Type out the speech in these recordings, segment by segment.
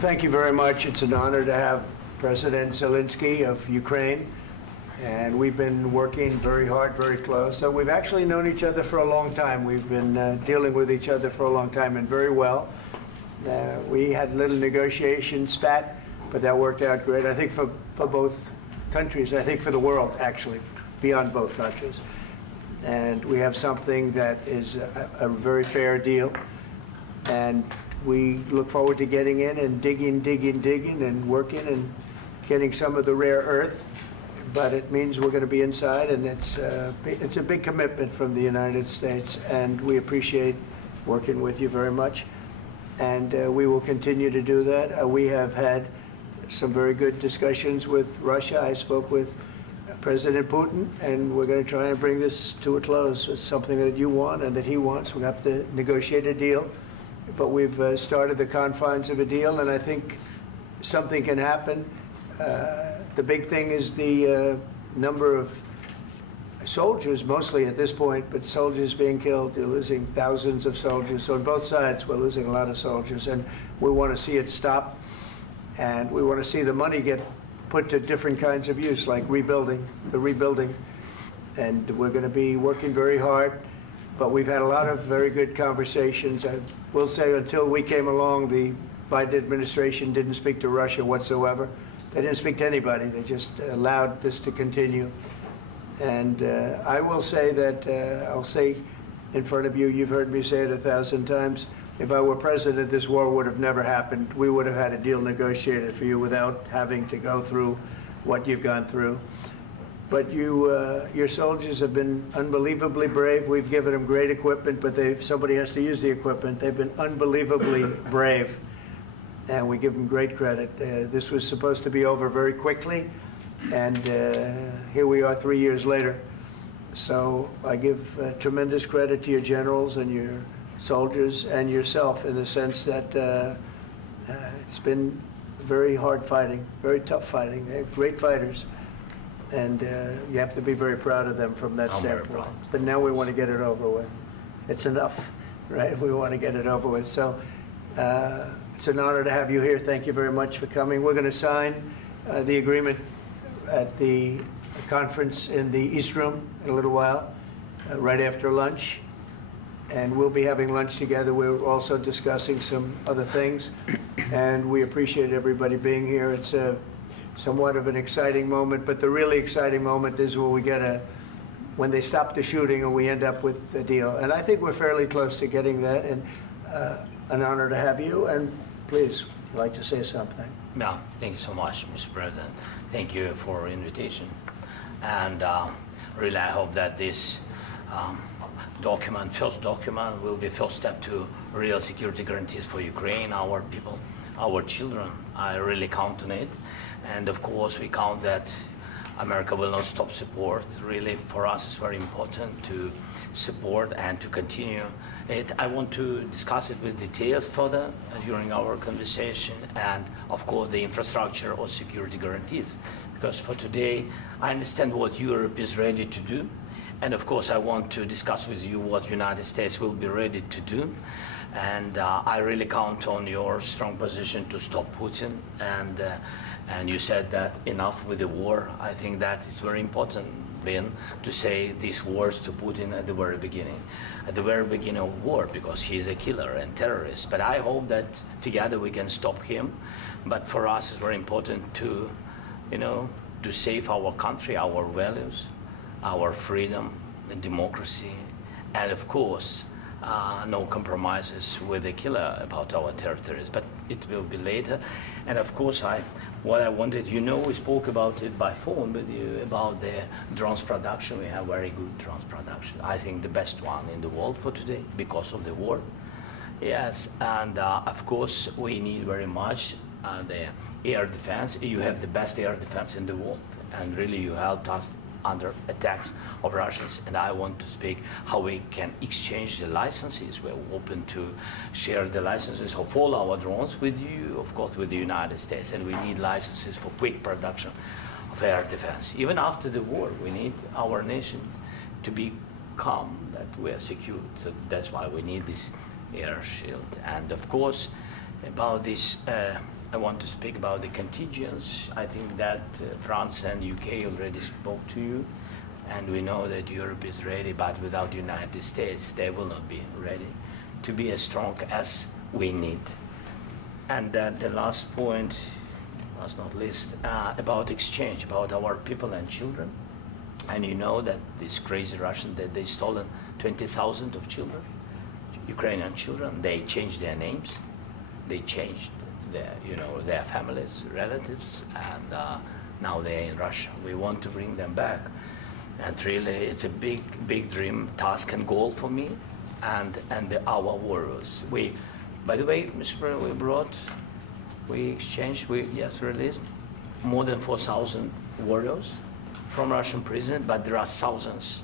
thank you very much. It's an honor to have President Zelensky of Ukraine, and we've been working very hard, very close. So we've actually known each other for a long time. We've been dealing with each other for a long time, and very well. We had a little negotiation spat, but that worked out great, I think, for both countries, I think for the world, actually, beyond both countries. And we have something that is a very fair deal, and we look forward to getting in and digging and working and getting some of the rare earth. But it means we're going to be inside, and it's a big commitment from the United States, and we appreciate working with you very much. And we will continue to do that. We have had some very good discussions with Russia. I spoke with President Putin, and we're going to try and bring this to a close. It's something that you want and that he wants. We have to negotiate a deal. But we've started the confines of a deal, and I think something can happen. The big thing is the number of soldiers, mostly at this point, but soldiers being killed. You're losing thousands of soldiers. So on both sides, we're losing a lot of soldiers, and we want to see it stop. And we want to see the money get put to different kinds of use, like rebuilding. And we're going to be working very hard. But we've had a lot of very good conversations. I will say until we came along, the Biden administration didn't speak to Russia whatsoever. They didn't speak to anybody. They just allowed this to continue. And I will say that, I'll say in front of you, you've heard me say it 1,000 times, if I were president, this war would have never happened. We would have had a deal negotiated for you without having to go through what you've gone through. But your soldiers have been unbelievably brave. We've given them great equipment, but somebody has to use the equipment. They've been unbelievably brave, and we give them great credit. This was supposed to be over very quickly, and here we are 3 years later. So I give tremendous credit to your generals and your soldiers and yourself in the sense that it's been very hard fighting, very tough fighting. They're great fighters. And you have to be very proud of them from that standpoint. But now we want to get it over with. It's enough, right? We want to get it over with. So it's an honor to have you here. Thank you very much for coming. We're going to sign the agreement at the conference in the East Room in a little while, right after lunch. And we'll be having lunch together. We're also discussing some other things. And we appreciate everybody being here. It's somewhat of an exciting moment, but the really exciting moment is when they stop the shooting and we end up with a deal. And I think we're fairly close to getting that, and an honor to have you. And please, I'd like to say something. Yeah, thank you so much, Mr. President. Thank you for the invitation. And really, I hope that this first document, will be a first step to real security guarantees for Ukraine, our people, our children. I really count on it. And of course, we count that America will not stop support. Really, for us, it's very important to support and to continue it. I want to discuss it with details further during our conversation, and of course, the infrastructure or security guarantees. Because for today, I understand what Europe is ready to do. And of course, I want to discuss with you what the United States will be ready to do. And I really count on your strong position to stop Putin. And you said that enough with the war. I think that is very important, Ben, to say these words to Putin at the very beginning of war, because he is a killer and terrorist. But I hope that together we can stop him. But for us, it's very important to, to save our country, our values, our freedom, and democracy, and of course, no compromises with the killer about our territories, but it will be later. And of course, what I wanted, we spoke about it by phone with you, about the drones production. We have very good drones production. I think the best one in the world for today because of the war. Yes, and of course, we need very much the air defense. You have the best air defense in the world, and really you helped us under attacks of Russians. And I want to speak how we can exchange the licenses. We're open to share the licenses of all our drones with you, of course, with the United States. And we need licenses for quick production of air defense. Even after the war, we need our nation to be calm, that we are secure. So that's why we need this air shield. And of course, about this I want to speak about the contingents. I think that France and UK already spoke to you, and we know that Europe is ready, but without the United States, they will not be ready to be as strong as we need. And the last point, last not least, about exchange, about our people and children. And you know that these crazy Russians, that they stolen 20,000 of children, Ukrainian children. They changed their names, they changed their, their families, relatives, and now they're in Russia. We want to bring them back, and really, it's a big dream, task, and goal for me, and our warriors. By the way, Mr. President, we released more than 4,000 warriors from Russian prison, but there are thousands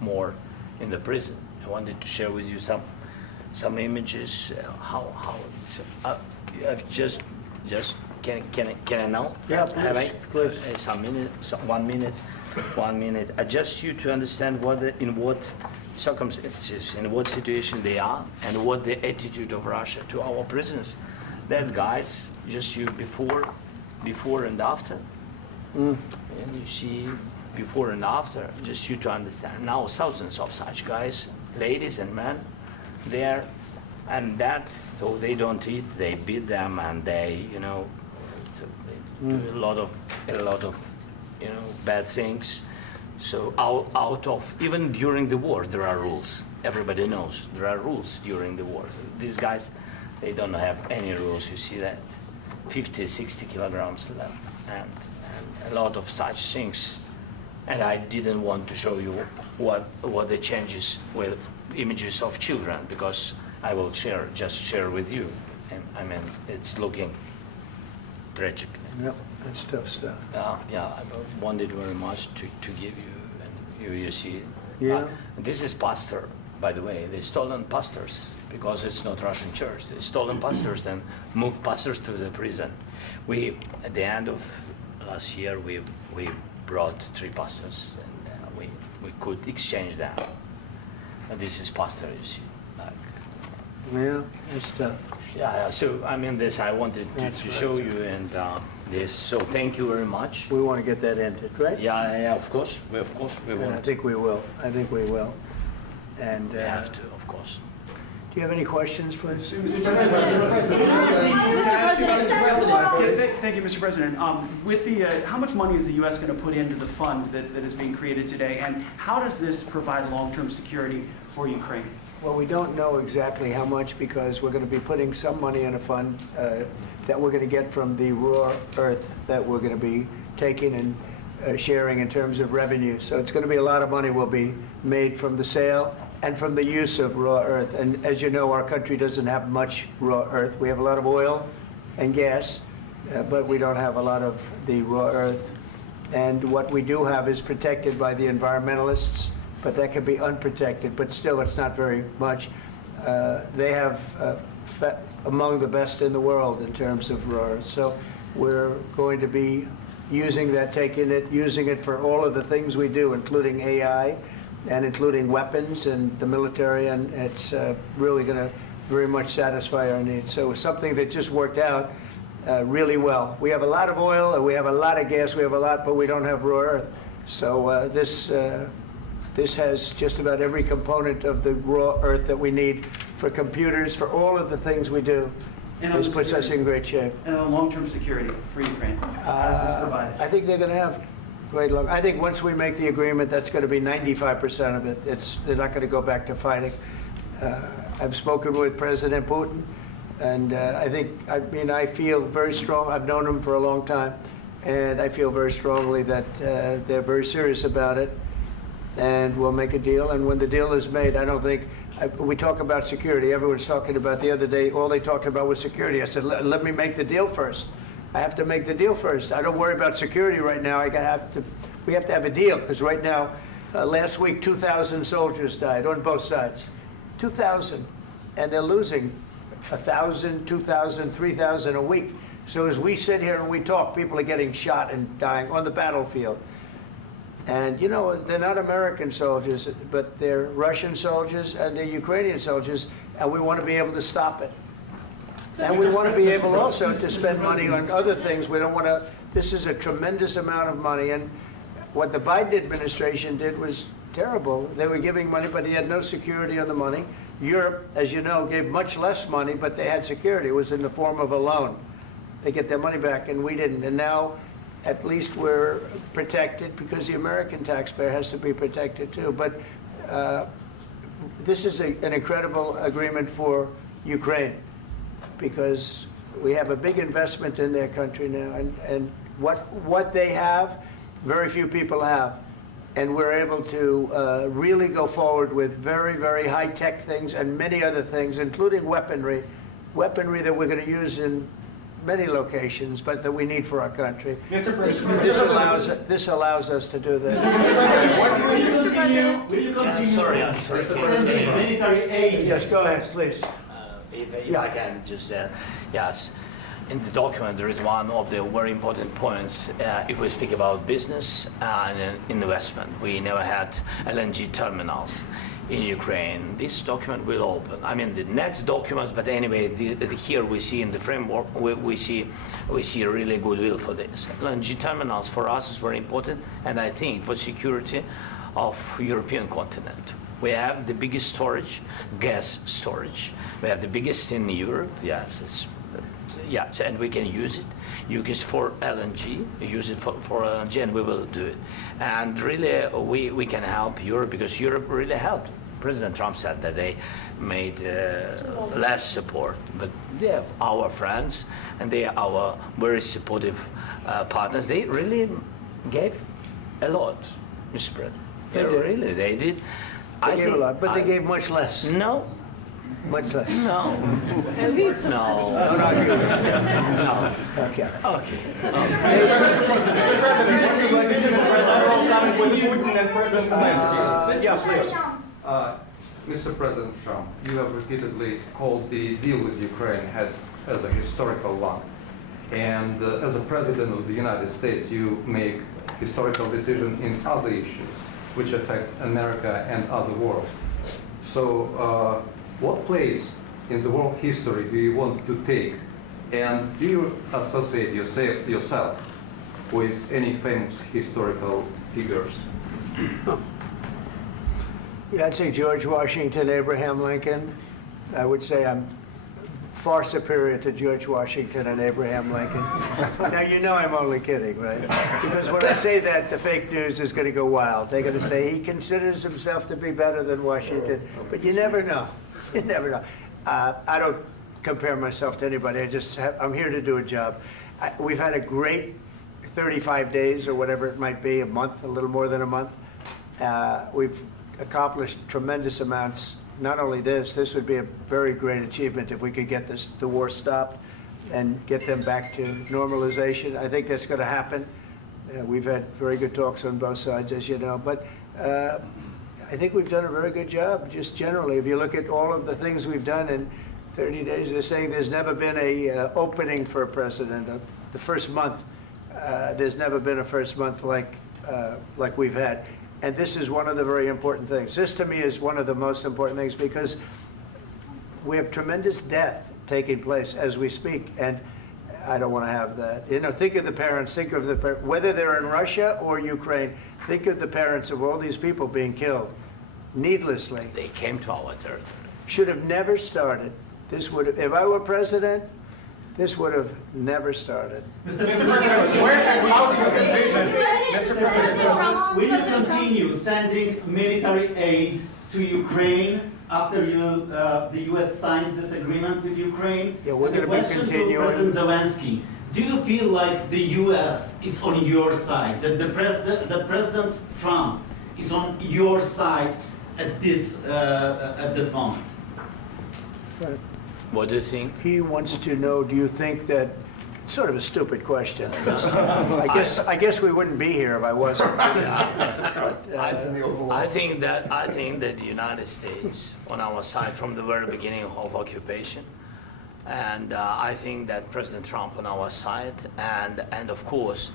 more in the prison. I wanted to share with you some images. How it's just can I now? Yeah, please. Some minute, 1 minute, 1 minute. Just you to understand in what circumstances, in what situation they are, and what the attitude of Russia to our prisoners. That guys, just you before and after. And you see before and after, just you to understand. Now thousands of such guys, ladies and men, there, and so they don't eat, they beat them, and they, they do a lot of, bad things. So out of, even during the war, there are rules. Everybody knows there are rules during the war. So these guys, they don't have any rules. You see that 50, 60 kilograms left, and a lot of such things. And I didn't want to show you what the changes with images of children, because I will just share with you. And I mean, it's looking tragic. Yep, that's tough stuff. Yeah, I wanted very much to give you, and you see. Yeah. This is pastor, by the way. They stolen pastors, because it's not Russian church. They stolen pastors and moved pastors to the prison. At the end of last year, we brought 3 pastors, and we could exchange them. And this is pastor, you see. Yeah, that's tough. Yeah. So I mean, this I wanted to show you, and this. So thank you very much. We want to get that ended, right? Yeah. Of course, we And want. I think we will. And We have to, of course. do you have any questions, please? Mr. President, thank you, Mr. President. With how much money is the U.S. going to put into the fund that is being created today, and how does this provide long-term security for Ukraine? Well, we don't know exactly how much, because we're going to be putting some money in a fund that we're going to get from the raw earth that we're going to be taking and sharing in terms of revenue. So it's going to be a lot of money will be made from the sale and from the use of raw earth. And as you know, our country doesn't have much raw earth. We have a lot of oil and gas, but we don't have a lot of the raw earth. And what we do have is protected by the environmentalists, but that can be unprotected, but still it's not very much. They have among the best in the world in terms of raw earth. So we're going to be using that, using it for all of the things we do, including AI and including weapons and the military, and it's really going to very much satisfy our needs. So it's something that just worked out really well. We have a lot of oil, and we have a lot of gas, but we don't have raw earth. So this has just about every component of the raw earth that we need for computers, for all of the things we do. This puts us in great shape. And on long-term security for Ukraine, how does this provide? I think they're going to have great luck. I think once we make the agreement, that's going to be 95% of it. They're not going to go back to fighting. I've spoken with President Putin, and I feel very strong. I've known him for a long time, and I feel very strongly that they're very serious about it, and we'll make a deal. And when the deal is made, I don't think, we talk about security. Everyone's talking about the other day, all they talked about was security. I said, let me make the deal first. I have to make the deal first. I don't worry about security right now. We have to have a deal, because right now, last week, 2,000 soldiers died on both sides. 2,000, and they're losing 1,000, 2,000, 3,000 a week. So as we sit here and we talk, people are getting shot and dying on the battlefield. And you know, they're not American soldiers, but they're Russian soldiers and they're Ukrainian soldiers, and we want to be able to stop it. And we want to be able also to spend money on other things. We don't want to, this is a tremendous amount of money. And what the Biden administration did was terrible. They were giving money, but he had no security on the money. Europe, as you know, gave much less money, but they had security. It was in the form of a loan. They get their money back, and we didn't. And now, at least we're protected because the American taxpayer has to be protected too. But this is an incredible agreement for Ukraine because we have a big investment in their country now, and what they have, very few people have. And we're able to really go forward with very, very high-tech things and many other things, including weaponry that we're going to use in many locations, but that we need for our country. Mr. President, This allows us to do that. will you continue I'm sorry. sending military aid? Yes, go ahead, please. If I can just, yes. In the document, there is one of the very important points. If we speak about business and investment, we never had LNG terminals in Ukraine. This document will open. I mean, the next documents, but anyway, here we see in the framework, we see really goodwill for this. LNG terminals for us is very important, and I think for security of European continent. We have the biggest storage, gas storage. We have the biggest in Europe. Yes, yes, and we can use it. Use it for LNG. Use it for LNG, and we will do it. And really, we can help Europe because Europe really helped. President Trump said that they made less support, but they are our friends and they are our very supportive partners. They really gave a lot, Mr. President. They did. Really, they did. They gave a lot, but they gave much less. No. Much less. No. No. No, not you. No. Okay. Okay. Yeah, please. Mr. President Trump, you have repeatedly called the deal with Ukraine as a historical one. And as a President of the United States, you make historical decisions in other issues which affect America and other world. So what place in the world history do you want to take? And do you associate yourself with any famous historical figures? Yeah, I'd say George Washington, Abraham Lincoln. I would say I'm far superior to George Washington and Abraham Lincoln. Now, you know I'm only kidding, right? Because when I say that, the fake news is going to go wild. They're going to say he considers himself to be better than Washington. But you never know. You never know. I don't compare myself to anybody. I'm here to do a job. We've had a great 35 days or whatever it might be, a month, a little more than a month. We've accomplished tremendous amounts. Not only this would be a very great achievement if we could get the war stopped and get them back to normalization. I think that's going to happen. We've had very good talks on both sides, as you know. But I think we've done a very good job, just generally. If you look at all of the things we've done in 30 days, they're saying there's never been a opening for a president. The first month, there's never been a first month like we've had. And this is one of the very important things. This, to me, is one of the most important things because we have tremendous death taking place as we speak, and I don't want to have that. You know, think of the parents, whether they're in Russia or Ukraine, think of the parents of all these people being killed needlessly. They came to our territory. Should have never started. This would have, if I were president, this would have never started. Mr. President, where has out your conviction? Mr. President, will you continue sending military aid to Ukraine after the U.S. signs this agreement with Ukraine? Yeah, we're going to be continuing. To President Zelensky, do you feel like the U.S. is on your side, that President Trump is on your side at this moment? Right. What do you think? He wants to know, do you think that, sort of a stupid question. I guess we wouldn't be here if I wasn't. I think that the United States on our side from the very beginning of occupation, and I think that President Trump on our side, and of course,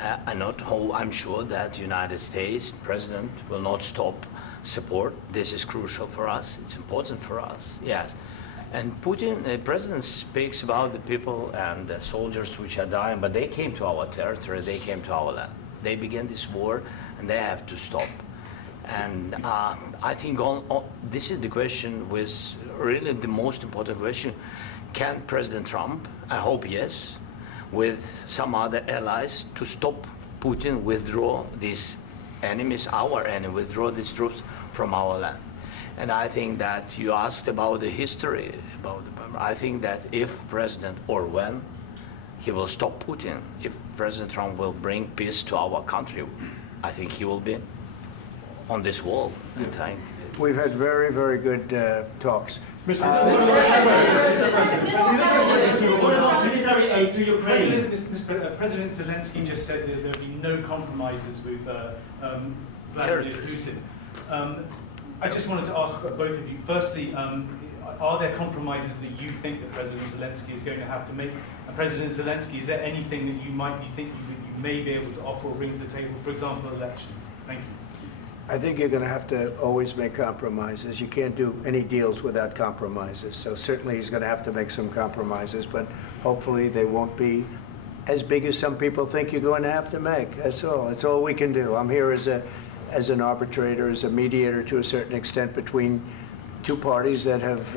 I'm sure that the United States President will not stop support. This is crucial for us. It's important for us. Yes. And Putin, the president speaks about the people and the soldiers which are dying, but they came to our territory, they came to our land. They began this war, and they have to stop. And I think this is the question, with really the most important question. Can President Trump, I hope yes, with some other allies, to stop Putin, withdraw these enemies, our enemy, withdraw these troops from our land? And I think that you asked about the history, I think that if President, or when, he will stop Putin, if President Trump will bring peace to our country, I think he will be on this wall. I think. We've had very, very good talks. What about military aid to Ukraine? President Zelensky just said that there will be no compromises with Vladimir Putin. I just wanted to ask both of you, firstly, are there compromises that you think that President Zelensky is going to have to make? And President Zelensky, is there anything that you might be thinking that you may be able to offer or bring to the table, for example, elections? Thank you. I think you're going to have to always make compromises. You can't do any deals without compromises. So certainly he's going to have to make some compromises, but hopefully they won't be as big as some people think you're going to have to make. That's all. That's all we can do. I'm here as an arbitrator, as a mediator to a certain extent between two parties that have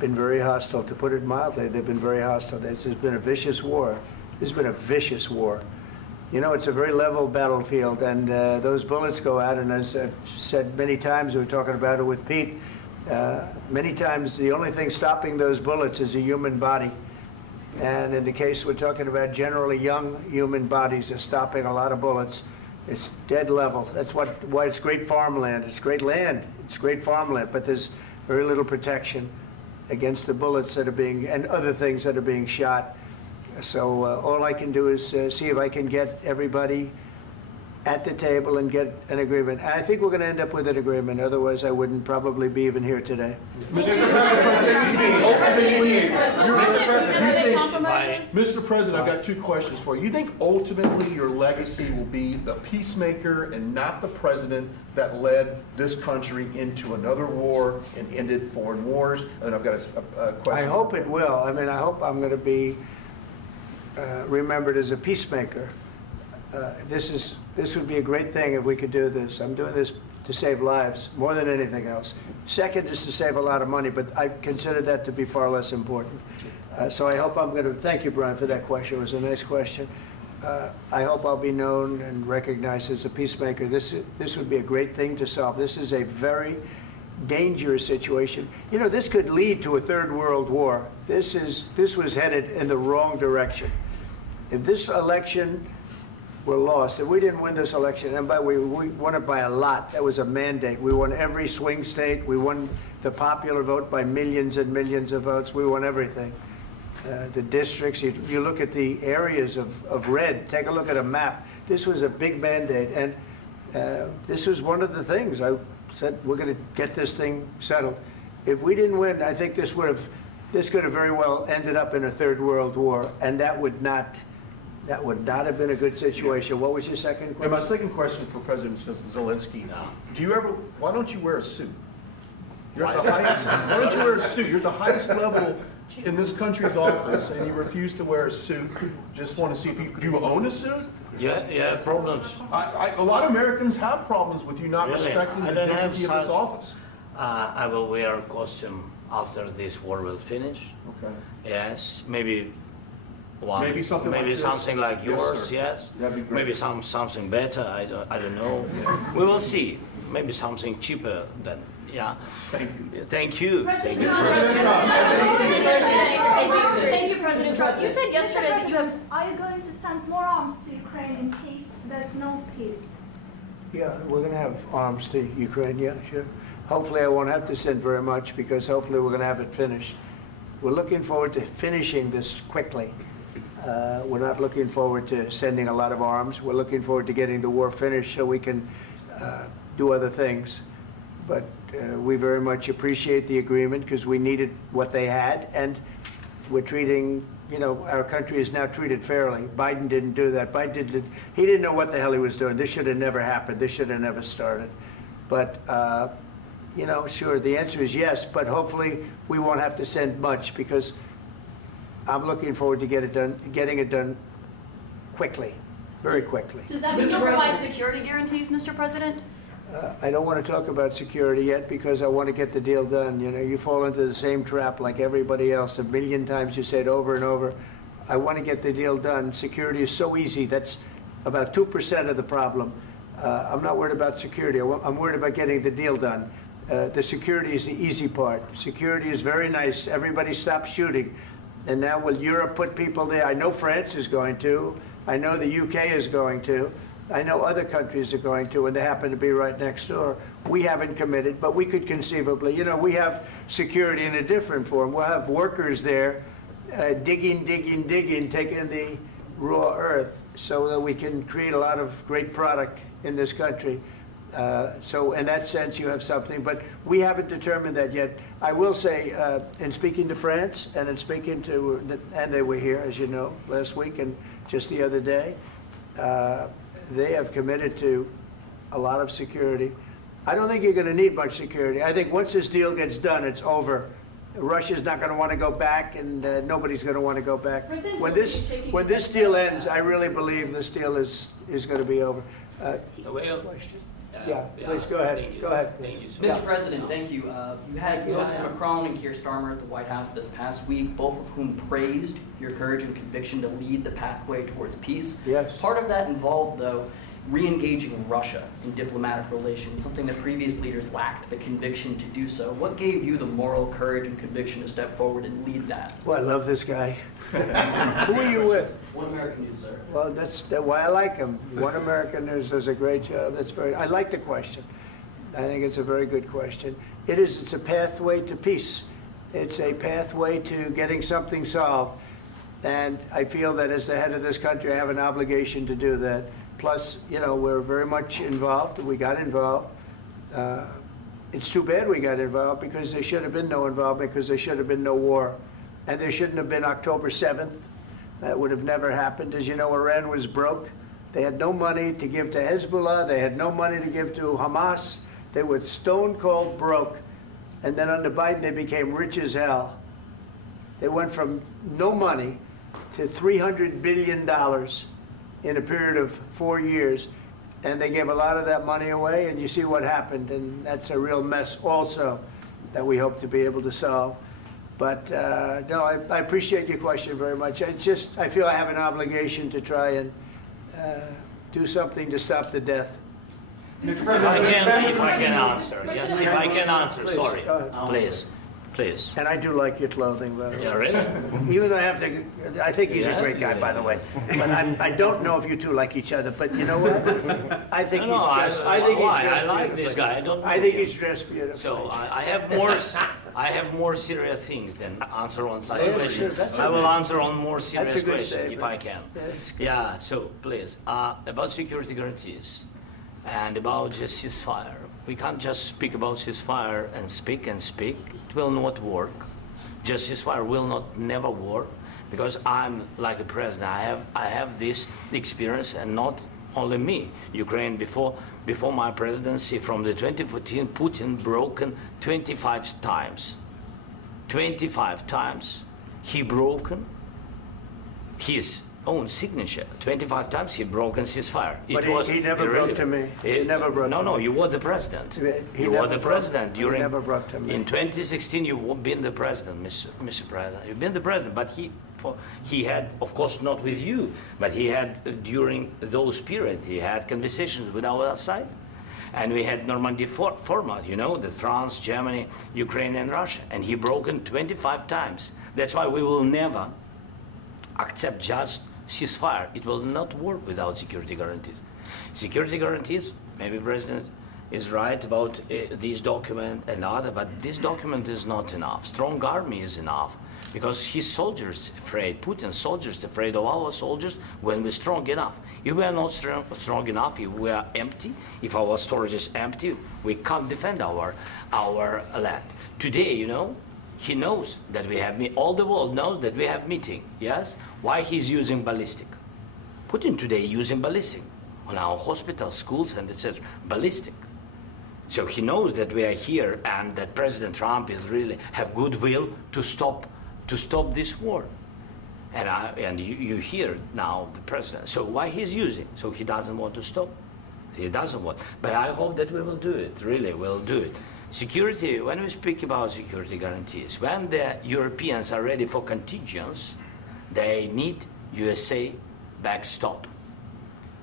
been very hostile, to put it mildly. They've been very hostile. There's been a vicious war. There's been a vicious war. You know, it's a very level battlefield, and those bullets go out, and as I've said many times, we were talking about it with Pete, many times the only thing stopping those bullets is a human body. And in the case we're talking about, generally young human bodies are stopping a lot of bullets. It's dead level. That's why it's great farmland. It's great land. It's great farmland, but there's very little protection against the bullets that are being, and other things that are being shot. So all I can do is see if I can get everybody at the table and get an agreement. And I think we're going to end up with an agreement. Otherwise, I wouldn't probably be even here today. Mr. President, I've got two questions for you. You think ultimately your legacy will be the peacemaker and not the president that led this country into another war and ended foreign wars? And I've got a question. I hope it will. I mean, I hope I'm going to be remembered as a peacemaker. This would be a great thing if we could do this. I'm doing this to save lives more than anything else. Second is to save a lot of money, but I consider that to be far less important. So I hope I'm going to, thank you, Brian, for that question. It was a nice question. I hope I'll be known and recognized as a peacemaker. This would be a great thing to solve. This is a very dangerous situation. You know, this could lead to a third world war. This was headed in the wrong direction. If this election were lost, if we didn't win this election, and we won it by a lot, that was a mandate. We won every swing state. We won the popular vote by millions and millions of votes. We won everything. The districts, you look at the areas of red, take a look at a map. This was a big mandate, and this was one of the things I said, we're going to get this thing settled. If we didn't win, I think this could have very well ended up in a third world war, and that would not have been a good situation. What was your second question? And my second question for President Zelensky, why don't you wear a suit? You're at the highest, why don't you wear a suit? You're at the highest level in this country's office, and you refuse to wear a suit. Just want to see if do you own a suit? Yeah, problems. A lot of Americans have problems with you not respecting the dignity of this office. I will wear a costume after this war will finish. Okay. Yes, maybe one. Maybe something like this. Something like yours. Yes. That'd be great. Maybe something better. I don't know. We will see. Maybe something cheaper than. Yeah. Thank you. Thank you. President Trump. Thank you, President Trump. You said yesterday that you have. Are you going to send more arms to Ukraine in case there's no peace? Yeah, we're going to have arms to Ukraine, yeah, sure. Hopefully I won't have to send very much, because hopefully we're going to have it finished. We're looking forward to finishing this quickly. We're not looking forward to sending a lot of arms. We're looking forward to getting the war finished so we can do other things. But we very much appreciate the agreement, because we needed what they had, and we're treating, our country is now treated fairly. Biden didn't do that. He didn't know what the hell he was doing. This should have never happened. This should have never started. But you know, sure, the answer is yes, but hopefully we won't have to send much because I'm looking forward to getting it done quickly, very quickly. Does that mean you'll provide security guarantees, Mr. President? I don't want to talk about security yet because I want to get the deal done. You know, you fall into the same trap like everybody else. A million times you say it over and over. I want to get the deal done. Security is so easy. That's about 2% of the problem. I'm not worried about security. I'm worried about getting the deal done. The security is the easy part. Security is very nice. Everybody stopped shooting. And now will Europe put people there? I know France is going to. I know the UK is going to. I know other countries are going to, and they happen to be right next door. We haven't committed, but we could conceivably. You know, we have security in a different form. We'll have workers there digging, taking the raw earth so that we can create a lot of great product in this country. So in that sense, you have something, but we haven't determined that yet. I will say, in speaking to France and in speaking to, and they were here, as you know, last week and just the other day, they have committed to a lot of security. I don't think you're going to need much security. I think once this deal gets done, it's over. Russia's not going to want to go back, and nobody's going to want to go back. When this deal ends, I really believe this deal is going to be over. Question? Yeah, please go ahead. Go ahead. Thank you, sir. Mr. President, thank you. You had Mr. Macron and Keir Starmer at the White House this past week, both of whom praised your courage and conviction to lead the pathway towards peace. Yes. Part of that involved, though, re-engaging Russia in diplomatic relations, something that previous leaders lacked the conviction to do so. What gave you the moral courage and conviction to step forward and lead that? Well, I love this guy. Who are you with? One American News, sir. Well, that's why I like him. One American News does a great job. I like the question. I think it's a very good question. It's a pathway to peace. It's a pathway to getting something solved. And I feel that as the head of this country, I have an obligation to do that. Plus, you know, we're very much involved. We got involved. It's too bad we got involved because there should have been no involvement because there should have been no war. And there shouldn't have been October 7th. That would have never happened. As you know, Iran was broke. They had no money to give to Hezbollah. They had no money to give to Hamas. They were stone cold broke. And then under Biden, they became rich as hell. They went from no money to $300 billion in a period of 4 years. And they gave a lot of that money away, and you see what happened. And that's a real mess also that we hope to be able to solve. But no, I appreciate your question very much. I feel I have an obligation to try and do something to stop the death. If I can answer, yes, if I can answer, Please, sorry, go ahead. please. And I do like your clothing, by the way. Yeah, really? Even though I think he's a great guy, by the way. But I don't know if you two like each other. But you know what? I think he's dressed. I like this guy. I don't know I think him. he's dressed beautifully. So I have more serious things than answer on such Yeah, questions. sure, that's I will okay. answer on more serious That's a good questions if I statement. can. That's good. Yeah. So please, about security guarantees and about just ceasefire. We can't just speak about ceasefire and speak and speak. It will not work. Just ceasefire will never work because I'm like a president. I have this experience, and not only me. Ukraine before my presidency, from the 2014, Putin broken 25 times. 25 times he broken his own signature. 25 times he broken ceasefire. But he never broke to me. He never broke to me. No, you were the president. He You never were the broke- president he during. never broke to me. In 2016, you've been the president, Mr. President. You've been the president, but he had, of course, not with you, but he had during those periods. He had conversations with our side, and we had Normandy format. You know, the France, Germany, Ukraine, and Russia, and he broken 25 times. That's why we will never accept just ceasefire. It will not work without security guarantees. Security guarantees, maybe President is right about this document and other, but this document is not enough. Strong army is enough because his soldiers afraid, Putin's soldiers afraid of our soldiers when we're strong enough. If we are not strong enough, if we are empty, if our storage is empty, we can't defend our land. Today, you know, he knows that we have all the world knows that we have meeting. Yes, why he's using ballistic? Putin today using ballistic on our hospitals, schools, and etc. Ballistic. So he knows that we are here and that President Trump is really have goodwill to stop this war. And you hear now the president. So why he's using? So he doesn't want to stop. He doesn't want. But I hope that we will do it. Really, we'll do it. Security. When we speak about security guarantees, when the Europeans are ready for contingents, they need USA backstop.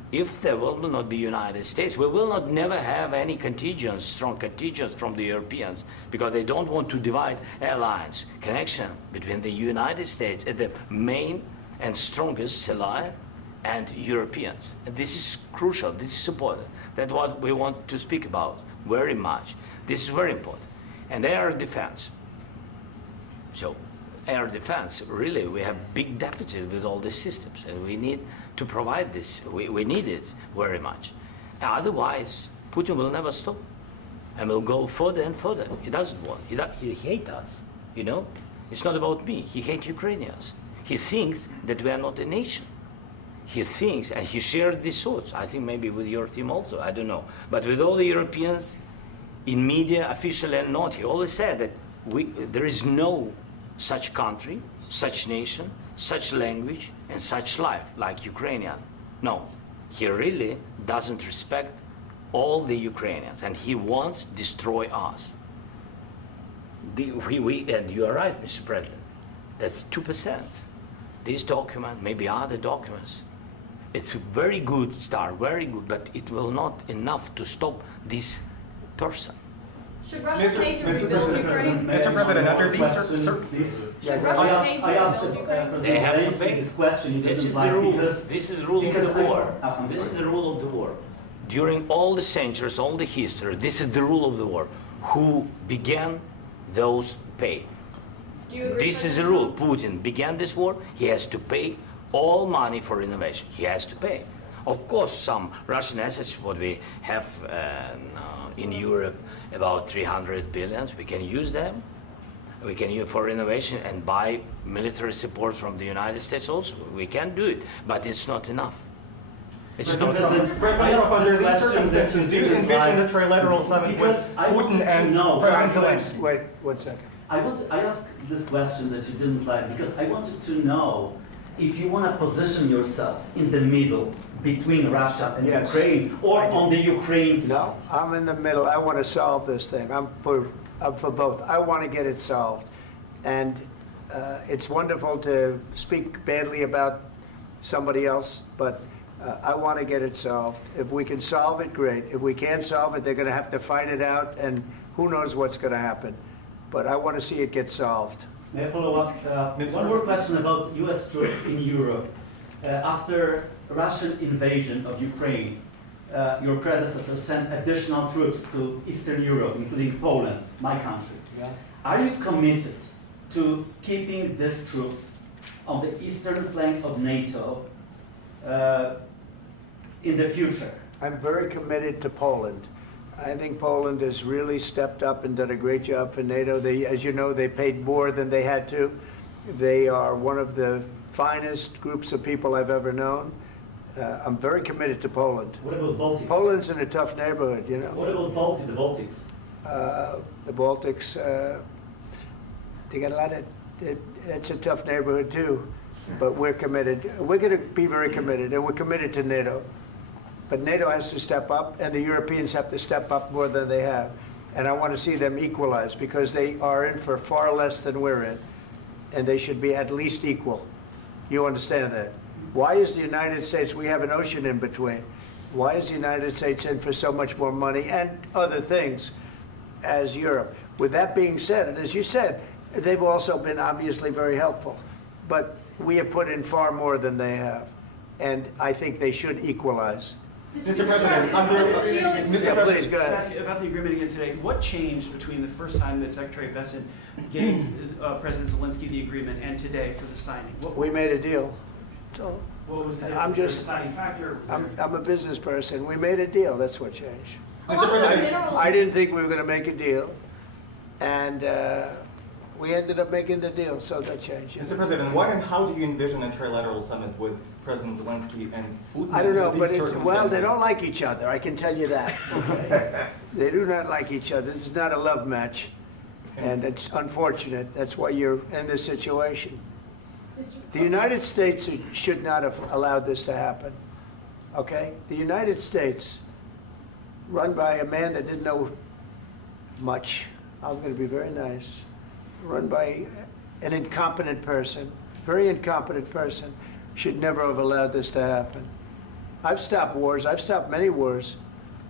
If there will not be United States, we will not never have any contingents, strong contingents from the Europeans, because they don't want to divide alliance connection between the United States and the main and strongest ally and Europeans. And this is crucial, this is important. That's what we want to speak about very much. This is very important. And air defense. So air defense, really, we have big deficit with all these systems, and we need to provide this. We need it very much. Otherwise, Putin will never stop, and will go further and further. He doesn't want. He hates us. You know, it's not about me. He hates Ukrainians. He thinks that we are not a nation. He thinks, and he shared these thoughts. I think maybe with your team also. I don't know, but with all the Europeans, in media, officially and not, he always said that there is no such country, such nation, such language, and such life like Ukrainian. No, he really doesn't respect all the Ukrainians, and he wants to destroy us. And you are right, Mr. President, that's 2%. This document, maybe other documents, it's a very good start, very good, but it will not enough to stop this person. Should Russia pay to rebuild Ukraine? Mr. President, under these Should Russia pay to rebuild Ukraine? They have to pay. This question you This didn't is like the rule. because This is the rule of because the war. I'm This is sorry. the rule of the war. During all the centuries, all the history, this is the rule of the war. Who began, those pay. Do you agree, This is the rule. Putin began this war. He has to pay all money for innovation. He has to pay. Of course, some Russian assets, what we have in Europe, about 300 billion, we can use them. We can use for innovation and buy military support from the United States also. We can do it, but it's not enough. It's not enough. President, under these circumstances, do you envision a trilateral summit with Putin and President Zelensky? Wait 1 second. I asked this question that you didn't like because I wanted to know if you want to position yourself in the middle between Russia and Yes. Ukraine or on the Ukraine side. No, I'm in the middle. I want to solve this thing. I'm for both. I want to get it solved. And it's wonderful to speak badly about somebody else, but I want to get it solved. If we can solve it, great. If we can't solve it, they're going to have to fight it out, and who knows what's going to happen. But I want to see it get solved. May I follow up? One more question about U.S. troops in Europe. After Russian invasion of Ukraine, your predecessor sent additional troops to Eastern Europe, including Poland, my country. Yeah. Are you committed to keeping these troops on the eastern flank of NATO in the future? I'm very committed to Poland. I think Poland has really stepped up and done a great job for NATO. They, as you know, they paid more than they had to. They are one of the finest groups of people I've ever known. I'm very committed to Poland. What about Baltics? Poland's in a tough neighborhood, you know. What about the Baltics? The Baltics, they got a lot of, it's a tough neighborhood too, but we're committed. We're going to be very committed, and we're committed to NATO. But NATO has to step up, and the Europeans have to step up more than they have. And I want to see them equalize, because they are in for far less than we're in, and they should be at least equal. You understand that? Why is the United States, we have an ocean in between, why is the United States in for so much more money and other things as Europe? With that being said, and as you said, they've also been obviously very helpful, but we have put in far more than they have, and I think they should equalize. Mr. President, Please, go Can I ahead. ask you about the agreement again today? What changed between the first time that Secretary Bessent gave President Zelensky the agreement and today for the signing? We made a deal. So What was the I'm just- deciding factor? I'm a business person. We made a deal. That's what changed. A lot of the I minerals. didn't think we were going to make a deal, and We ended up making the deal, so that changed. Mr. President, what and how do you envision a trilateral summit with President Zelensky and Putin? I don't know, under but these well, they circumstances? don't like each other, I can tell you that. Okay? They do not like each other. This is not a love match, and it's unfortunate. That's why you're in this situation. The United States should not have allowed this to happen, okay? The United States, run by a man that didn't know much, I'm going to be very nice, run by an incompetent person, very incompetent person, should never have allowed this to happen. I've stopped wars. I've stopped many wars.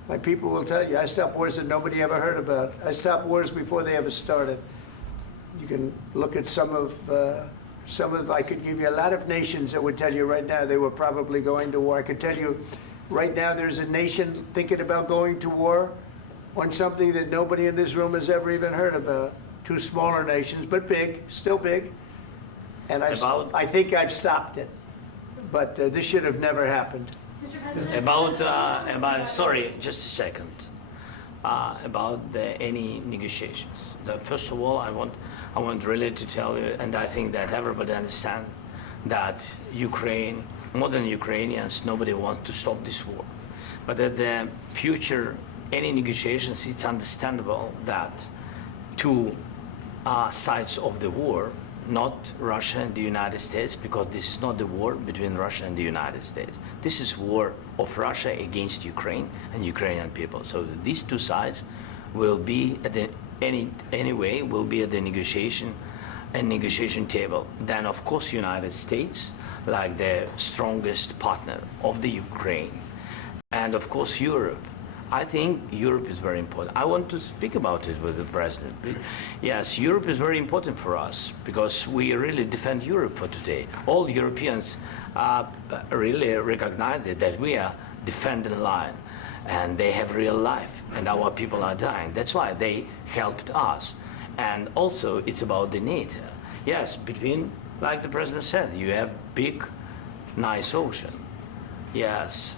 My people will tell you, I stopped wars that nobody ever heard about. I stopped wars before they ever started. You can look at some of, I could give you a lot of nations that would tell you right now they were probably going to war. I could tell you right now there's a nation thinking about going to war on something that nobody in this room has ever even heard about. Two smaller nations, but big, still big. And I think I've stopped it. But this should have never happened. Mr. President, About sorry, just a second. About any negotiations. First of all, I want really to tell you, and I think that everybody understands that Ukraine, more than Ukrainians, nobody wants to stop this war. But at the future, any negotiations, it's understandable that two sides of the war, not Russia and the United States, because this is not the war between Russia and the United States. This is war of Russia against Ukraine and Ukrainian people. So these two sides will be at the anyway will be at the negotiation table. Then of course United States, like the strongest partner of the Ukraine, and of course Europe. I think Europe is very important. I want to speak about it with the president. Yes, Europe is very important for us because we really defend Europe for today. All Europeans really recognize that we are defending line, and they have real life, and our people are dying. That's why they helped us. And also, it's about the NATO. Yes, between, like the president said, you have big, nice ocean. Yes,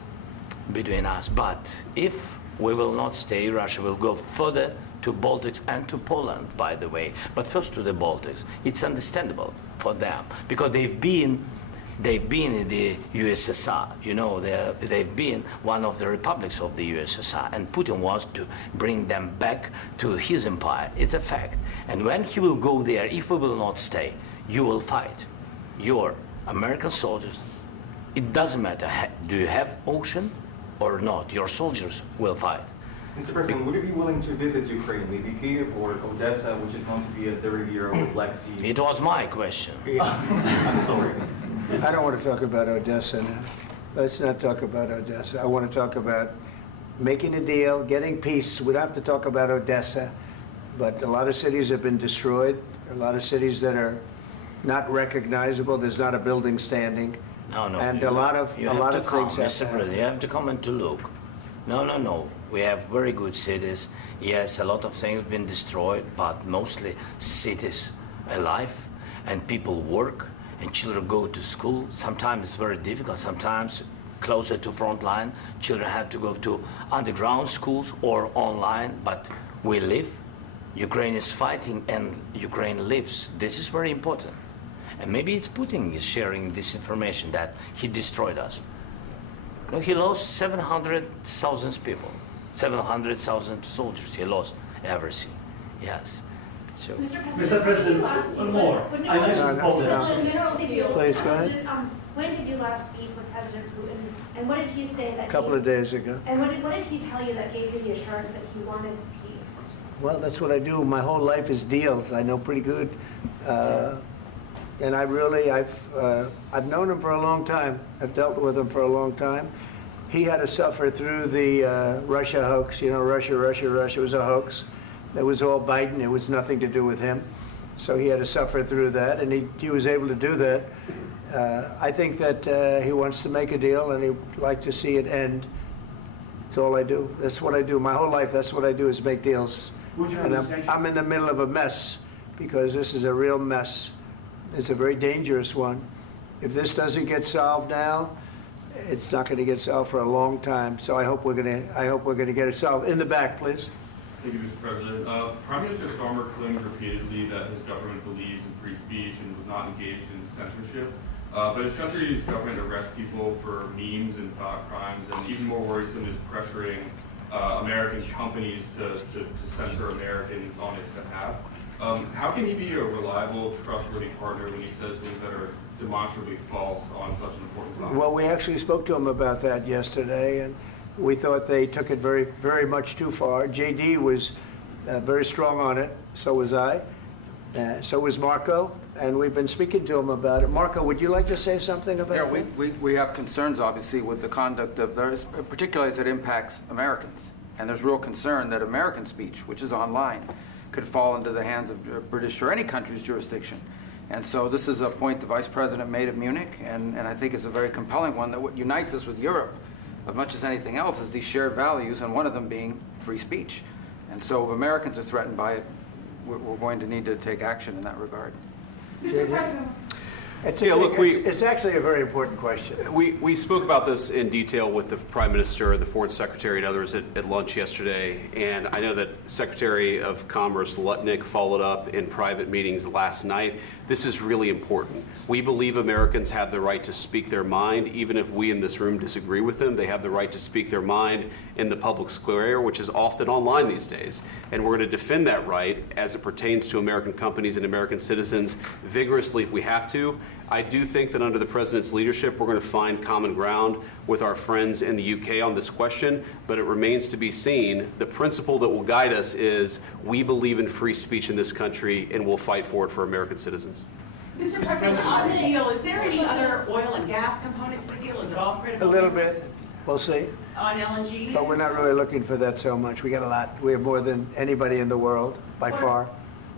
between us. But if we will not stay, Russia will go further to Baltics and to Poland, by the way. But first to the Baltics. It's understandable for them because they've been in the USSR. You know, they've been one of the republics of the USSR, and Putin wants to bring them back to his empire. It's a fact. And when he will go there, if we will not stay, you will fight. Your American soldiers, it doesn't matter, do you have ocean or not, your soldiers will fight. Mr. President, would you be willing to visit Ukraine, maybe Kyiv or Odessa, which is known to be at the Riviera or Black Sea? It was my question. I'm sorry. I don't want to talk about Odessa now. Let's not talk about Odessa. I want to talk about making a deal, getting peace. We don't have to talk about Odessa, but a lot of cities have been destroyed. There are a lot of cities that are not recognizable. There's not a building standing. No, and a lot of things have to Mr. President, you have to come and to look. No. We have very good cities. Yes, a lot of things have been destroyed, but mostly cities alive, and people work, and children go to school. Sometimes it's very difficult. Sometimes closer to front line, children have to go to underground schools or online, but we live. Ukraine is fighting, and Ukraine lives. This is very important. And maybe it's Putin is sharing this information that he destroyed us. No, he lost 700,000 people, 700,000 soldiers. He lost everything. Yes. So. Mr. President, one more. I mentioned Poland. Please, go ahead. When did you last speak with President Putin, and what did he say that? A couple of days ago. And what did he tell you that gave you the assurance that he wanted peace? Well, that's what I do. My whole life is deals. I know pretty good. And I've known him for a long time. I've dealt with him for a long time. He had to suffer through the Russia hoax. You know, Russia was a hoax. It was all Biden. It was nothing to do with him. So he had to suffer through that, and he was able to do that. I think that he wants to make a deal, and he'd like to see it end. That's all I do. That's what I do. My whole life, that's what I do, is make deals. And I'm in the middle of a mess, because this is a real mess. It's a very dangerous one. If this doesn't get solved now, it's not going to get solved for a long time. So I hope we're going to get it solved. In the back, please. Thank you, Mr. President. Prime Minister Starmer claimed repeatedly that his government believes in free speech and was not engaged in censorship. But his country's government arrests people for memes and thought crimes, and even more worrisome is pressuring American companies to censor Americans on its behalf. How can he be a reliable, trustworthy partner when he says things that are demonstrably false on such an important topic? Well, we actually spoke to him about that yesterday, and we thought they took it very, very much too far. JD was very strong on it, so was I, so was Marco, and we've been speaking to him about it. Marco, would you like to say something about that? We have concerns, obviously, with the conduct of those, particularly as it impacts Americans. And there's real concern that American speech, which is online, could fall into the hands of British or any country's jurisdiction. And so this is a point the Vice President made at Munich, and I think it's a very compelling one, that what unites us with Europe, as much as anything else, is these shared values, and one of them being free speech. And so if Americans are threatened by it, we're going to need to take action in that regard. Mr. President. It's actually a very important question. We spoke about this in detail with the Prime Minister, the Foreign Secretary, and others at lunch yesterday. And I know that Secretary of Commerce Lutnick followed up in private meetings last night. This is really important. We believe Americans have the right to speak their mind, even if we in this room disagree with them. They have the right to speak their mind in the public square, which is often online these days. And we're going to defend that right as it pertains to American companies and American citizens vigorously if we have to. I do think that under the President's leadership, we're going to find common ground with our friends in the UK on this question, but it remains to be seen. The principle that will guide us is we believe in free speech in this country, and we'll fight for it for American citizens. Mr. President, on the deal, is there any other oil and gas component to the deal? Is it all critical? A little bit. We'll see. On LNG? But we're not really looking for that so much. We got a lot. We have more than anybody in the world, by far.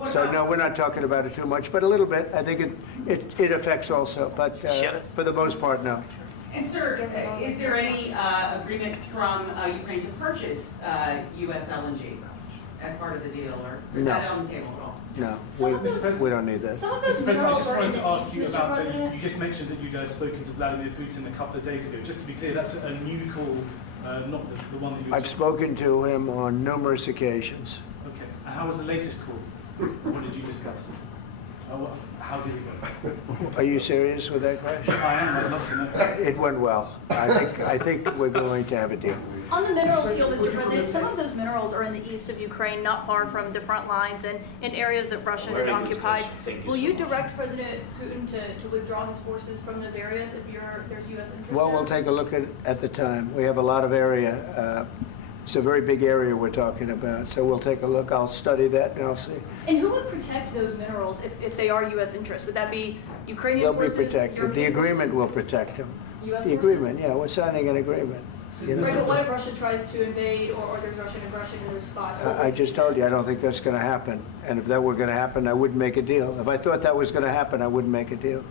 So no, we're not talking about it too much, but a little bit. I think it affects also, but for the most part, no. And sir, is there any agreement from Ukraine to purchase U.S. LNG as part of the deal, or is that on the table at all? No, we don't need that. Mr. President, I just wanted to ask you about, you just mentioned that you'd spoken to Vladimir Putin a couple of days ago. Just to be clear, that's a new call, not the one that you... I've spoken to him on numerous occasions. Okay, and how was the latest call? What did you discuss? How did it go? Are you serious with that question? I am. I'd love to know. It went well. I think we're going to have a deal. On the minerals deal, Mr. President, some of those minerals are in the east of Ukraine, not far from the front lines and in areas that Russia has occupied. Will you direct President Putin to withdraw his forces from those areas if there's U.S. interest? Well, we'll take a look at the time. We have a lot of area. It's a very big area we're talking about, so we'll take a look. I'll study that and I'll see. And who would protect those minerals if they are U.S. interests? Would that be Ukrainian forces? They'll be protected. European The agreement forces? will protect them. U.S. The forces? agreement, yeah, we're signing an agreement. You know? Right, but what if Russia tries to invade or there's Russian aggression in those spots? I just told you, I don't think that's going to happen. And if that were going to happen, I wouldn't make a deal. If I thought that was going to happen, I wouldn't make a deal.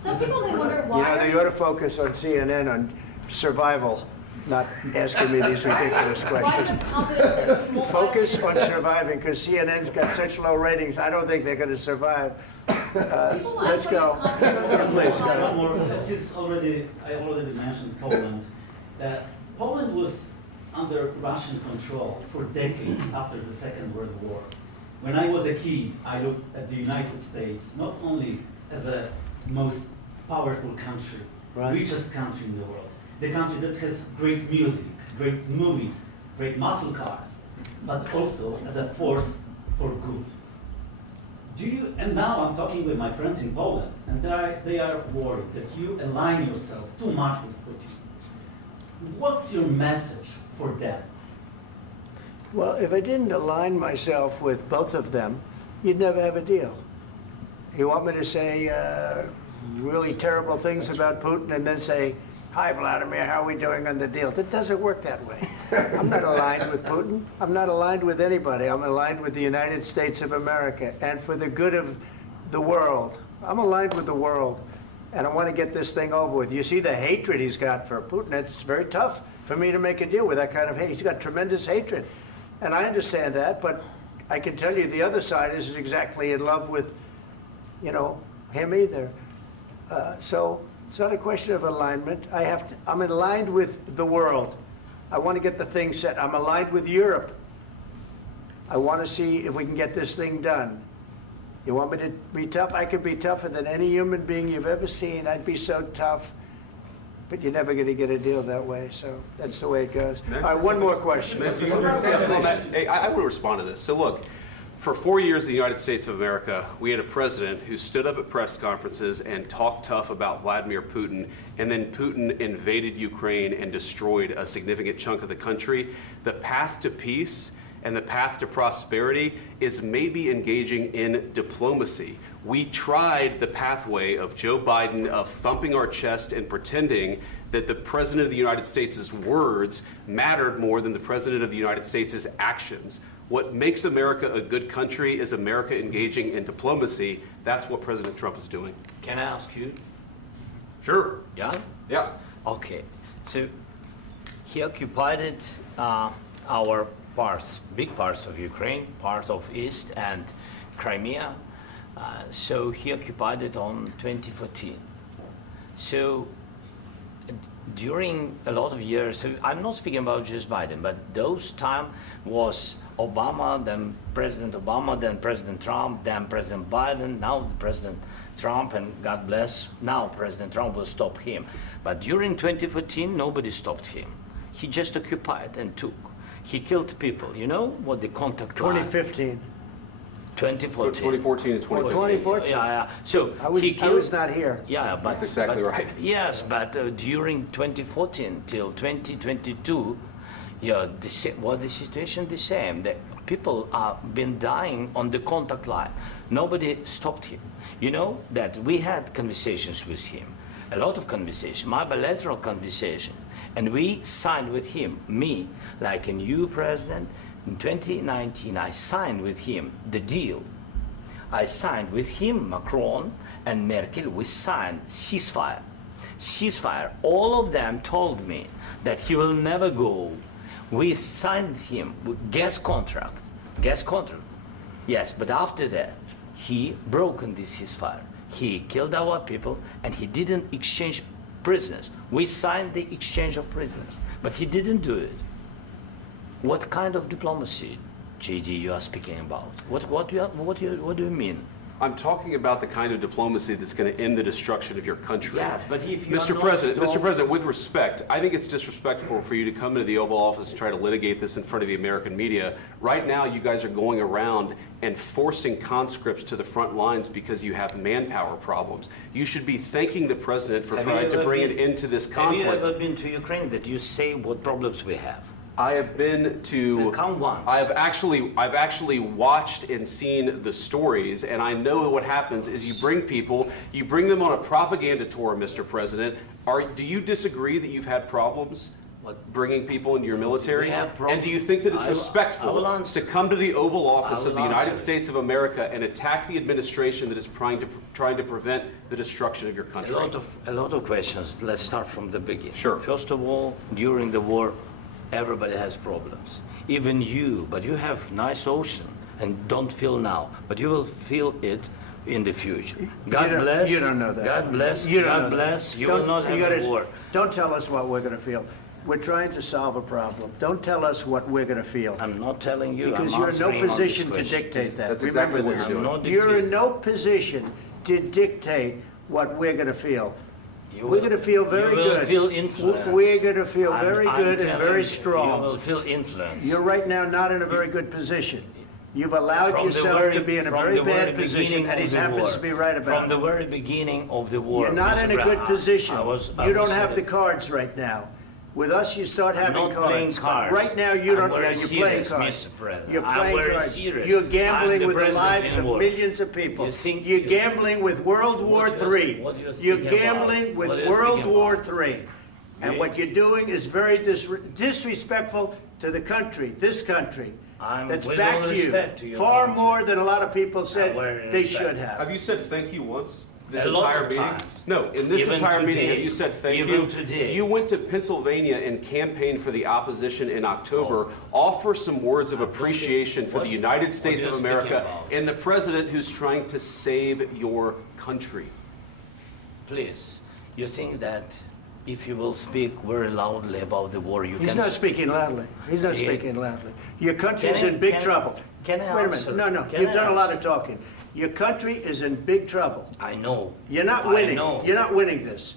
Some people may wonder why. You know, they ought to focus on CNN on survival, not asking me these ridiculous questions. Focus on surviving, because CNN's got such low ratings, I don't think they're going to survive. Let's go. Please, go ahead. Since I already mentioned Poland. Poland was under Russian control for decades after the Second World War. When I was a kid, I looked at the United States not only as a most powerful country, richest country in the world, the country that has great music, great movies, great muscle cars, but also as a force for good. And now I'm talking with my friends in Poland, and they are worried that you align yourself too much with Putin. What's your message for them? Well, if I didn't align myself with both of them, you'd never have a deal. You want me to say really terrible things about Putin and then say, "Hi, Vladimir, how are we doing on the deal?" That doesn't work that way. I'm not aligned with Putin. I'm not aligned with anybody. I'm aligned with the United States of America and for the good of the world. I'm aligned with the world, and I want to get this thing over with. You see the hatred he's got for Putin. It's very tough for me to make a deal with that kind of hate. He's got tremendous hatred, and I understand that, but I can tell you the other side isn't exactly in love with, him either. So it's not a question of alignment. I'm aligned with the world. I want to get the thing set. I'm aligned with Europe. I want to see if we can get this thing done. You want me to be tough? I could be tougher than any human being you've ever seen. I'd be so tough. But you're never going to get a deal that way, so that's the way it goes. All right, one more question. Hey, I want to respond to this. So look, for 4 years in the United States of America, we had a president who stood up at press conferences and talked tough about Vladimir Putin, and then Putin invaded Ukraine and destroyed a significant chunk of the country. The path to peace and the path to prosperity is maybe engaging in diplomacy. We tried the pathway of Joe Biden of thumping our chest and pretending that the President of the United States' words mattered more than the President of the United States' actions. What makes America a good country is America engaging in diplomacy. That's what President Trump is doing. Can I ask you? Sure. Yeah? Yeah. Okay. So he occupied it, our parts, big parts of Ukraine, part of East and Crimea. So he occupied it on 2014. So during a lot of years, so I'm not speaking about just Biden, but those time was Obama, then President Obama, then President Trump, then President Biden, now President Trump, and God bless, now President Trump will stop him. But during 2014, nobody stopped him. He just occupied and took. He killed people. You know what the contact line? 2015. 2014. 2014 and 2015. 2014. Yeah. So I was not here. Yeah, but that's exactly right. Yes, but during 2014 till 2022, yeah, the situation the same. The people have been dying on the contact line. Nobody stopped him. You know that we had conversations with him, a lot of conversations, my bilateral conversation, and we signed with him, me, like a new president. In 2019, I signed with him the deal. I signed with him, Macron and Merkel, we signed ceasefire. Ceasefire. All of them told me that he will never go. We signed him with gas contract. Gas contract. Yes, but after that, he broken this ceasefire. He killed our people and he didn't exchange prisoners. We signed the exchange of prisoners, but he didn't do it. What kind of diplomacy, JD, you are speaking about? What do you mean? I'm talking about the kind of diplomacy that's going to end the destruction of your country. Yes, but if you Mr. President, with respect, I think it's disrespectful for you to come into the Oval Office and try to litigate this in front of the American media. Right now, you guys are going around and forcing conscripts to the front lines because you have manpower problems. You should be thanking the President for trying to bring an end to this conflict. Have you ever been to Ukraine that you say what problems we have? I have been to. Come once. I've actually watched and seen the stories, and I know what happens is you bring people, you bring them on a propaganda tour, Mr. President. Do you disagree that you've had problems bringing people into your military? And do you think that it's respectful to come to the Oval Office of the United States of America and attack the administration that is trying to prevent the destruction of your country? A lot of questions. Let's start from the beginning. Sure. First of all, during the war, everybody has problems, even you, but you have nice ocean and don't feel now, but you will feel it in the future. God bless. You don't know that. God bless. You don't God know bless. that. You will not have a war. Don't tell us what we're going to feel. We're trying to solve a problem. Don't tell us what we're going to feel. I'm not telling you. Because I'm you're in no answering on position this to question. dictate that. That's Remember exactly what this. you're doing. You're in no position to dictate what we're going to feel. We're going to feel very good. You will feel influence. We're going to feel very good and very strong. You will feel influence. You're right now not in a very good position. You've allowed yourself to be in a very bad position, and he happens to be right about it. From the very beginning of the war. You're not in a good position. You don't have the cards. cards right now. With us, you start having I'm not playing cards. cards. Right now, you don't. I'm You're playing serious, cards. Mr. President. You're I'm playing very cards. serious. You're gambling I'm with the president lives in of war. millions of people. You're gambling with World War III. You're gambling with World War III. And what you're doing is very disrespectful to the country, this country. That's backed you far more than a lot of people said they should have. Have you said thank you once? This A lot entire of meeting? times. No, in this Even entire meeting, today. have you said thank Even you? today. You went to Pennsylvania and campaigned for the opposition in October. Offer some words of appreciation for the United States of America and the president who's trying to save your country. Please, you think that if you will speak very loudly about the war, you He's can... not speaking loudly. He's not Yeah. speaking loudly. Your country's in big trouble. Can I Wait a answer? minute. No, Can you've I done a lot answer? of talking. Your country is in big trouble. I know. You're not I winning. know. You're not winning this.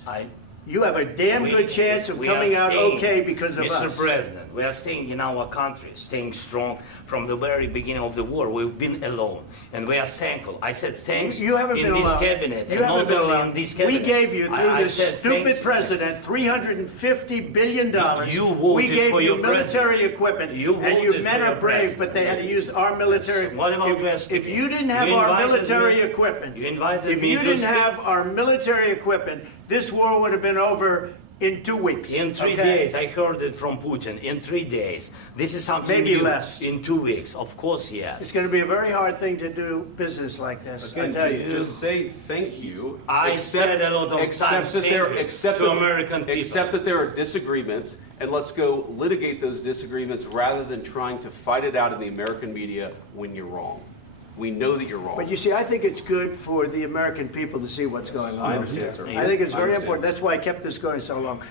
You have a damn good chance of we are coming out staying, okay because of Mr. us. President, we are staying in our country, staying strong from the very beginning of the war. We've been alone, and we are thankful. I said thanks You haven't in been this alone. cabinet, You and haven't not been only alone. in this We cabinet. gave you, through I this said stupid thank you. president, $350 billion. You We voted gave for you your military president. equipment, You and you voted men for are your brave, but they had to use our military. What about If you didn't have You our invited military me- equipment, You invited if me you to didn't speak. have our military equipment, this war would have been over in 2 weeks. In 3 okay? days, I heard it from Putin. In 3 days, this is something Maybe new. less. In 2 weeks, of course, yes. It's going to be a very hard thing to do business like this. I Again, tell you. just say thank you. I said a lot of times thank you to American people. Accept that there are disagreements, and let's go litigate those disagreements rather than trying to fight it out in the American media when you're wrong. We know that you're wrong. But you see, I think it's good for the American people to see what's going on. I understand, sir. I think it's I very understand. important. That's why I kept this going so long.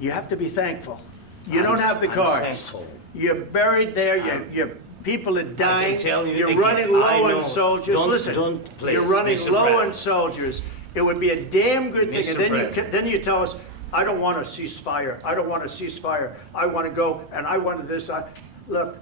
You have to be thankful. You I'm- don't have the I'm cards. thankful. You're buried there. Your people are dying. tell you You're again, running low I know. on soldiers. Don't- Listen, don't, please, you're running Mr. low on President. soldiers. It would be a damn good thing. Mr. And then President. then you tell us, I don't want a ceasefire. I don't want a ceasefire. I want to go and I want this. Look,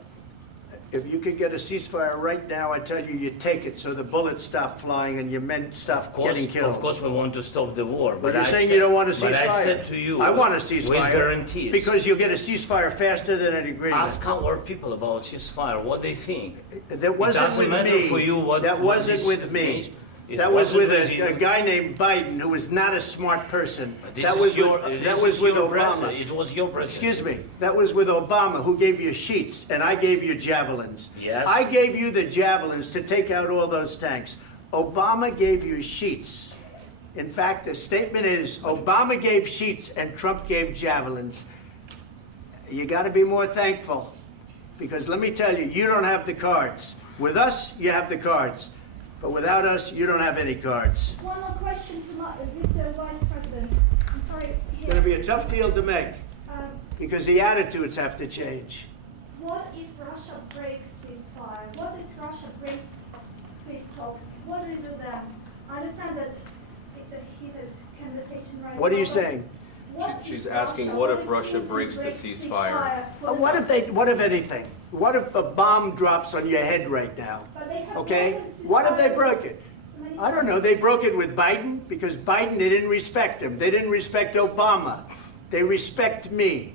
if you could get a ceasefire right now, I tell you, you take it so the bullets stop flying and your men stop getting killed. Of course, we want to stop the war. But you're I saying said- you don't want a ceasefire. But I said to you, I want a with ceasefire. guarantees. Because you'll get a ceasefire faster than an agreement. Ask our people about ceasefire, what they think. That wasn't it doesn't with matter me. for you what That what wasn't this with me. means. It That was wasn't with you. a guy named Biden who was not a smart person. This That is was your- with, this that was is with your Obama. president. It was your president. Excuse me. That was with Obama, who gave you sheets, and I gave you javelins. Yes. I gave you the javelins to take out all those tanks. Obama gave you sheets. In fact, the statement is Obama gave sheets and Trump gave javelins. You got to be more thankful, because let me tell you, you don't have the cards. With us, you have the cards. But without us, you don't have any cards. One more question to Mr. Vice President. I'm sorry. It's going to be a tough deal to make, Um, because the attitudes have to change. What if Russia breaks ceasefire? What if Russia breaks peace talks? What do you do then? I understand that it's a heated conversation right now. What are you but saying? what She's if asking, Russia- what if if Russia Putin breaks the ceasefire? What if anything? What if a bomb drops on your head right now? But they have Okay? broken What if they ceasefire broke it? many I don't know. They broke it with Biden because Biden, they didn't respect him. They didn't respect Obama. They respect me.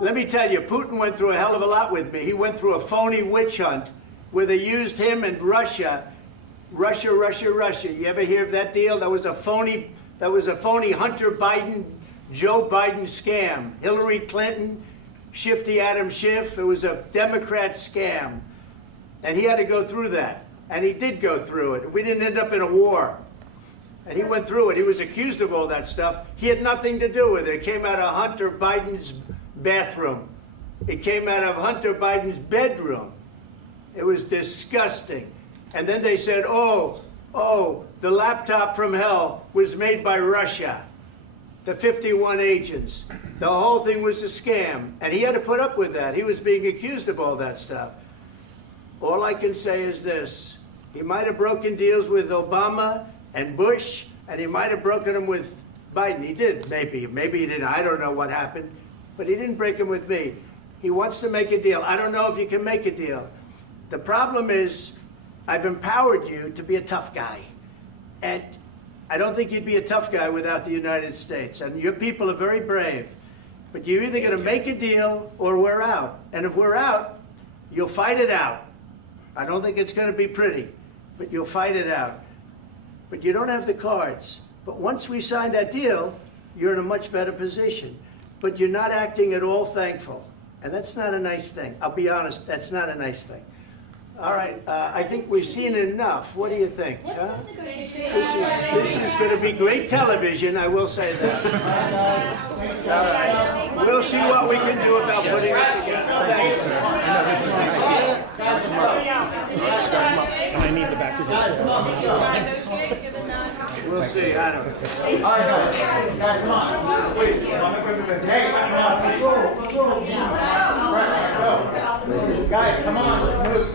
Let me tell you, Putin went through a hell of a lot with me. He went through a phony witch hunt where they used him and Russia. Russia. You ever hear of that deal? That was a phony Hunter Biden, Joe Biden scam. Hillary Clinton, Shifty Adam Schiff. It was a Democrat scam. And he had to go through that. And he did go through it. We didn't end up in a war. And he went through it. He was accused of all that stuff. He had nothing to do with it. It came out of Hunter Biden's bathroom. It came out of Hunter Biden's bedroom. It was disgusting. And then they said, oh, the laptop from hell was made by Russia. The 51 agents. The whole thing was a scam. And he had to put up with that. He was being accused of all that stuff. All I can say is this. He might have broken deals with Obama and Bush, and he might have broken them with Biden. He did, maybe. Maybe he didn't. I don't know what happened. But he didn't break them with me. He wants to make a deal. I don't know if you can make a deal. The problem is, I've empowered you to be a tough guy. And I don't think you'd be a tough guy without the United States. And your people are very brave. But you're either going to make a deal or we're out. And if we're out, you'll fight it out. I don't think it's going to be pretty, but you'll fight it out. But you don't have the cards. But once we sign that deal, you're in a much better position. But you're not acting at all thankful. And that's not a nice thing. I'll be honest, that's not a nice thing. All right, I think we've seen enough. What do you think? Huh? This is going to be great television, I will say that. All right. We'll see what we can do about putting it together. Thanks, sir. I need the back of We'll see. out of it. All right, guys, come on. Please. Hey, guys, come on, let's move. Guys, come on, let's move.